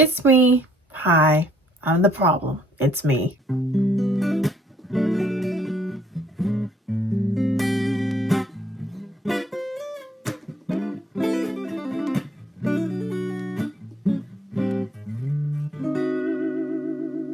It's me. Hi, I'm the problem. It's me.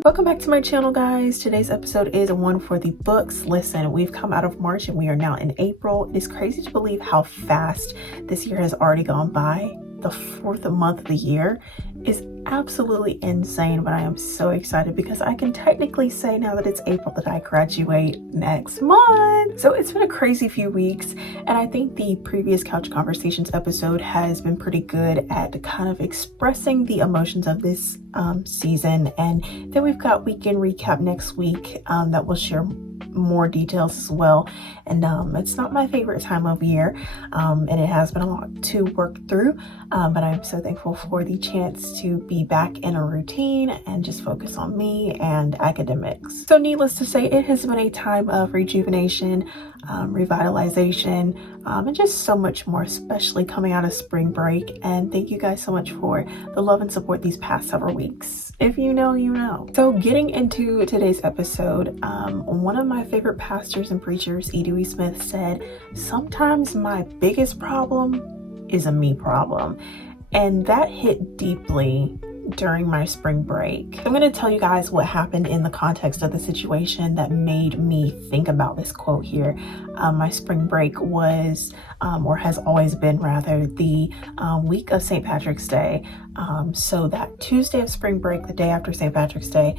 Welcome back to my channel, guys. Today's episode is one for the books. Listen, we've come out of March and we are now in April. It is crazy to believe how fast this year has already gone by. The fourth month of the year is absolutely insane, but I am so excited because I can technically say now that it's April that I graduate next month. So it's been a crazy few weeks, and I think the previous Couch Conversations episode has been pretty good at kind of expressing the emotions of this season. And then we've got weekend recap next week that will share more details as well. And it's not my favorite time of year, and it has been a lot to work through, but I'm so thankful for the chance to be back in a routine and just focus on me and academics. So needless to say, it has been a time of rejuvenation, revitalization, and just so much more, especially coming out of spring break. And thank you guys so much for the love and support these past several weeks. If you know, you know. So getting into today's episode, one of my favorite pastors and preachers, E. Dewey Smith, said, "Sometimes my biggest problem is a me problem." And that hit deeply during my spring break. I'm going to tell you guys what happened in the context of the situation that made me think about this quote here. My spring break was, or has always been rather, the week of St. Patrick's Day. So that Tuesday of spring break, the day after St. Patrick's Day,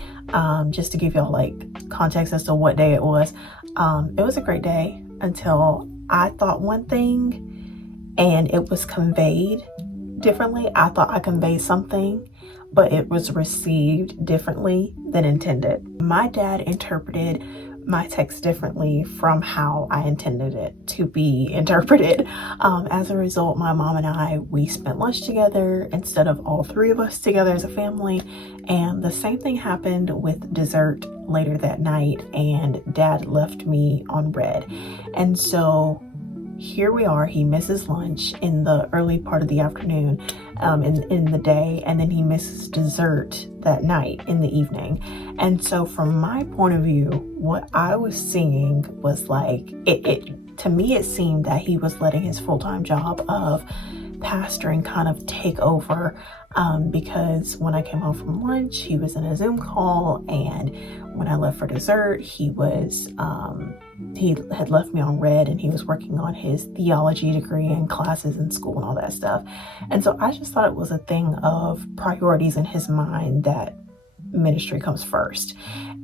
just to give y'all like context as to what day it was a great day until I thought one thing and it was conveyed differently. I thought I conveyed something, but it was received differently than intended. My dad interpreted my text differently from how I intended it to be interpreted. As a result, my mom and I, we spent lunch together instead of all three of us together as a family. And the same thing happened with dessert later that night, and dad left me on red. And so here we are, he misses lunch in the early part of the afternoon, in the day, and then he misses dessert that night in the evening. And so from my point of view, what I was seeing was like, to me, it seemed that he was letting his full-time job of pastoring kind of take over, because when I came home from lunch, he was in a Zoom call, and when I left for dessert, he had left me on red, and he was working on his theology degree and classes in school and all that stuff. And so I just thought it was a thing of priorities in his mind, that ministry comes first.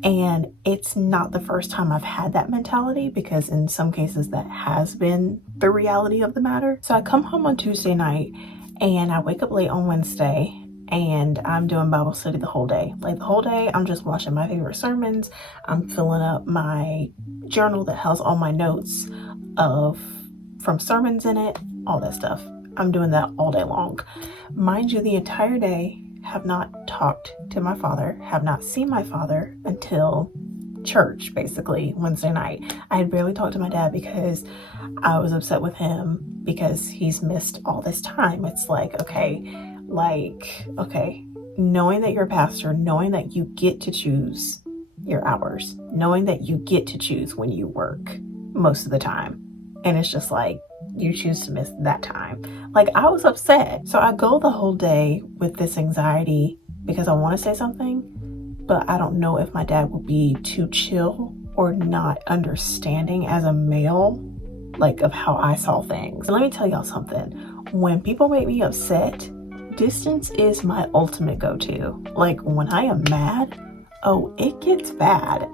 And it's not the first time I've had that mentality, because in some cases that has been the reality of the matter. So I come home on Tuesday night and I wake up late on Wednesday, and I'm doing Bible study the whole day. Like the whole day, I'm just watching my favorite sermons. I'm filling up my journal that has all my notes from sermons in it, all that stuff. I'm doing that all day long. Mind you, the entire day, have not talked to my father, have not seen my father until church, basically, Wednesday night. I had barely talked to my dad because I was upset with him because he's missed all this time. It's like, okay, knowing that you're a pastor, knowing that you get to choose your hours, knowing that you get to choose when you work most of the time. And it's just like, you choose to miss that time. Like, I was upset. So I go the whole day with this anxiety because I want to say something, but I don't know if my dad will be too chill or not understanding as a male, like, of how I saw things. And let me tell y'all something. When people make me upset, distance is my ultimate go-to. Like, when I am mad, oh, it gets bad.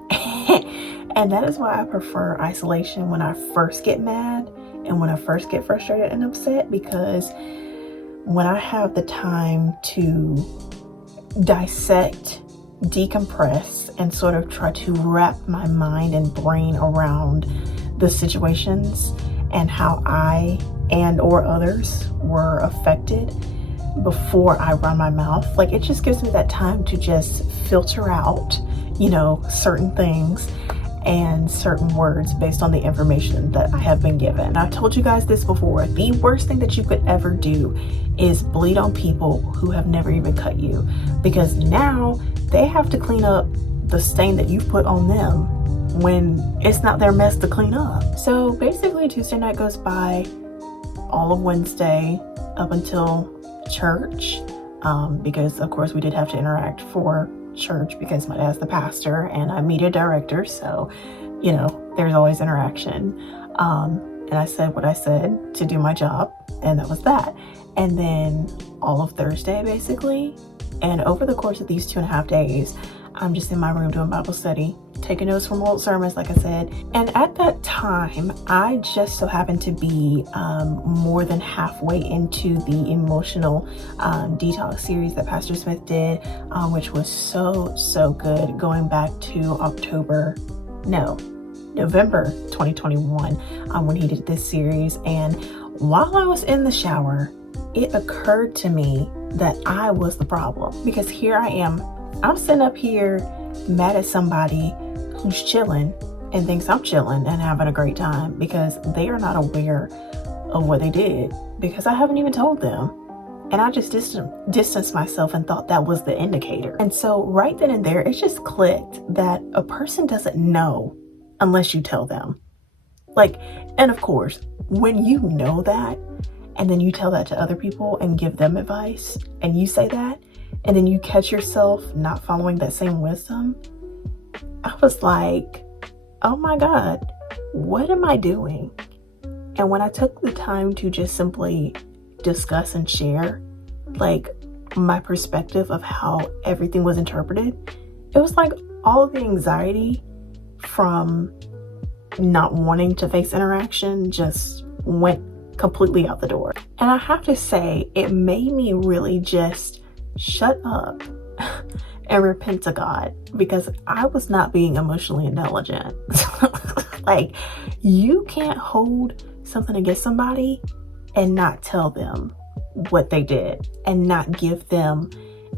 And that is why I prefer isolation when I first get mad and when I first get frustrated and upset, because when I have the time to dissect, decompress, and sort of try to wrap my mind and brain around the situations and how I and or others were affected before I run my mouth, like, it just gives me that time to just filter out, certain things and certain words based on the information that I have been given. I've told you guys this before. The worst thing that you could ever do is bleed on people who have never even cut you, because now they have to clean up the stain that you put on them when it's not their mess to clean up. So basically Tuesday night goes by, all of Wednesday up until church, because of course we did have to interact for church because my dad's the pastor and I'm media director, so you know there's always interaction. And I said what I said to do my job, and that was that. And then all of Thursday basically, and over the course of these 2.5 days, I'm just in my room doing Bible study, taking notes from old sermons, like I said. And at that time, I just so happened to be more than halfway into the emotional detox series that Pastor Smith did, which was so good, going back to November 2021, when he did this series. And while I was in the shower, it occurred to me that I was the problem, because here I am, I'm sitting up here mad at somebody who's chilling and thinks I'm chilling and having a great time, because they are not aware of what they did, because I haven't even told them. And I just distanced myself and thought that was the indicator. And so right then and there, it just clicked that a person doesn't know unless you tell them. Like, and of course, when you know that, and then you tell that to other people and give them advice, and you say that, and then you catch yourself not following that same wisdom, I was like, oh my God, what am I doing? And when I took the time to just simply discuss and share, like, my perspective of how everything was interpreted, it was like all of the anxiety from not wanting to face interaction just went completely out the door. And I have to say, it made me really just shut up and repent to God, because I was not being emotionally intelligent. Like, you can't hold something against somebody and not tell them what they did, and not give them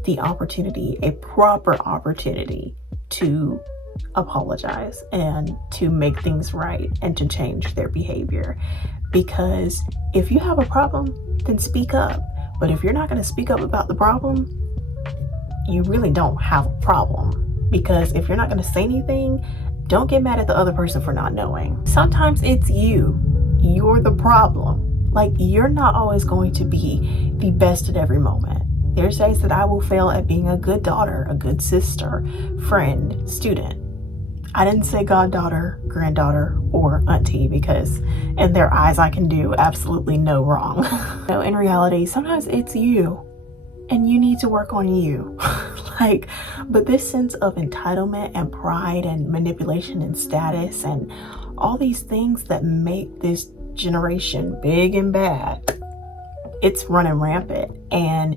the opportunity, a proper opportunity, to apologize and to make things right and to change their behavior. Because if you have a problem, then speak up. But if you're not going to speak up about the problem, you really don't have a problem. Because if you're not going to say anything, don't get mad at the other person for not knowing. Sometimes it's you. You're the problem. Like, you're not always going to be the best at every moment. There's days that I will fail at being a good daughter, a good sister, friend, student. I didn't say goddaughter, granddaughter, or auntie, because in their eyes I can do absolutely no wrong. No, in reality, sometimes it's you, and you need to work on you. Like, but this sense of entitlement and pride and manipulation and status and all these things that make this generation big and bad, it's running rampant, and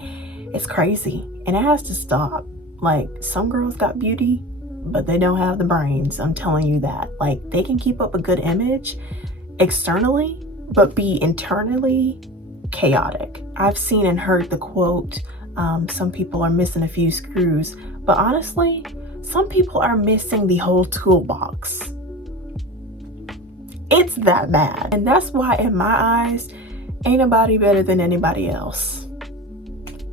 it's crazy, and it has to stop. Like, some girls got beauty, but they don't have the brains. I'm telling you that. Like, they can keep up a good image externally, but be internally chaotic. I've seen and heard the quote, some people are missing a few screws, but honestly, some people are missing the whole toolbox. It's that bad. And that's why, in my eyes, ain't nobody better than anybody else.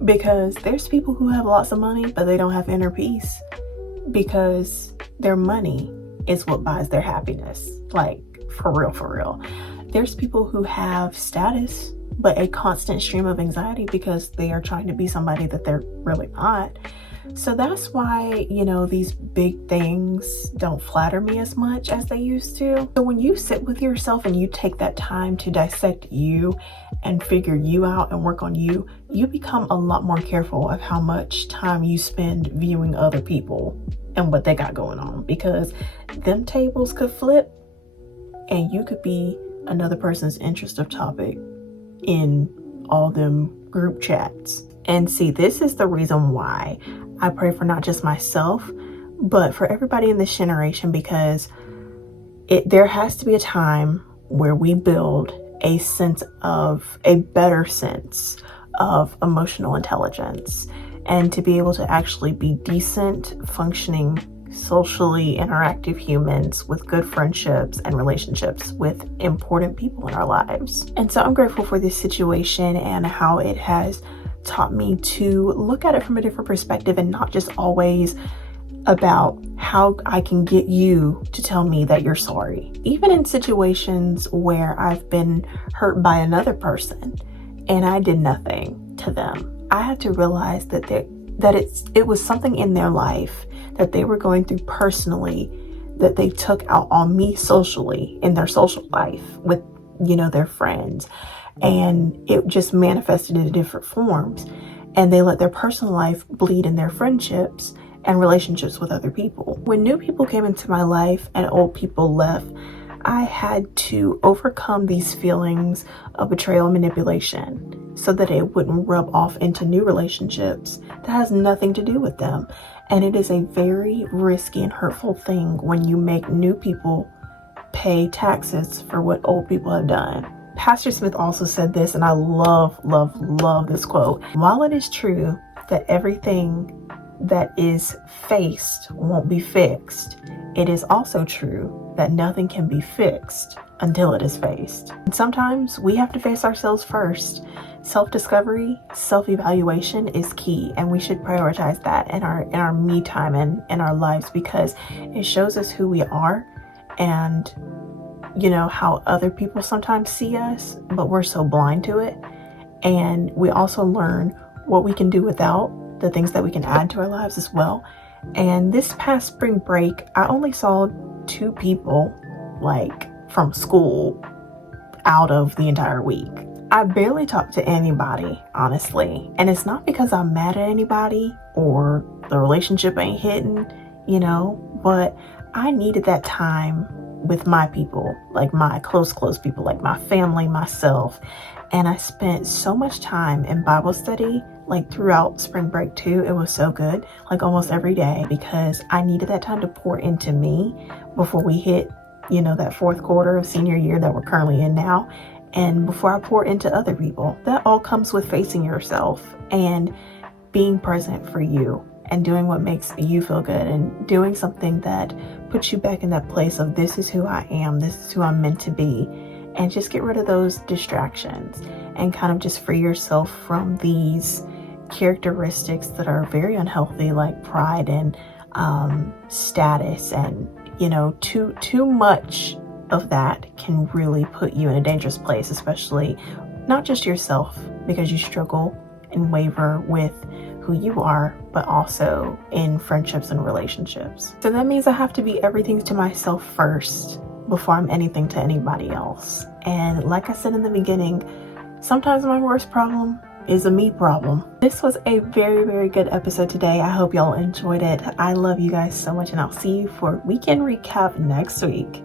Because there's people who have lots of money, but they don't have inner peace, because their money is what buys their happiness. Like, for real. There's people who have status, but a constant stream of anxiety because they are trying to be somebody that they're really not. So that's why, you know, these big things don't flatter me as much as they used to. So when you sit with yourself and you take that time to dissect you and figure you out and work on you, you become a lot more careful of how much time you spend viewing other people and what they got going on, because them tables could flip and you could be another person's interest of topic in all them group chats. And see, this is the reason why I pray for not just myself, but for everybody in this generation, because there has to be a time where we build a better sense of emotional intelligence, and to be able to actually be decent, functioning socially interactive humans with good friendships and relationships with important people in our lives. And so I'm grateful for this situation and how it has taught me to look at it from a different perspective and not just always about how I can get you to tell me that you're sorry. Even in situations where I've been hurt by another person and I did nothing to them, I had to realize that it was something in their life that they were going through personally that they took out on me socially in their social life with, their friends. And it just manifested in different forms. And they let their personal life bleed in their friendships and relationships with other people. When new people came into my life and old people left, I had to overcome these feelings of betrayal and manipulation so that it wouldn't rub off into new relationships that has nothing to do with them. And it is a very risky and hurtful thing when you make new people pay taxes for what old people have done. Pastor Smith also said this, and I love, love, love this quote. While it is true that everything that is faced won't be fixed, it is also true that nothing can be fixed until it is faced. And sometimes we have to face ourselves first. Self-discovery, self-evaluation is key, and we should prioritize that in our me time and in our lives, because it shows us who we are and how other people sometimes see us, but we're so blind to it. And we also learn what we can do without, the things that we can add to our lives as well. And this past spring break, I only saw 2 people from school out of the entire week. I barely talked to anybody, honestly. And it's not because I'm mad at anybody or the relationship ain't hitting, but I needed that time with my people, like my close people, like my family, myself. And I spent so much time in Bible study, throughout spring break too. It was so good, almost every day, because I needed that time to pour into me before we hit, that 4th quarter of senior year that we're currently in now. And before I pour into other people. That all comes with facing yourself and being present for you and doing what makes you feel good and doing something that puts you back in that place of, this is who I am, this is who I'm meant to be. And just get rid of those distractions and kind of just free yourself from these characteristics that are very unhealthy, like pride and status. And too much of that can really put you in a dangerous place, especially not just yourself, because you struggle and waver with who you are, but also in friendships and relationships. So that means I have to be everything to myself first before I'm anything to anybody else. And like I said in the beginning, sometimes my worst problem is a me problem. This was a very, very good episode today. I hope y'all enjoyed it. I love you guys so much, and I'll see you for weekend recap next week.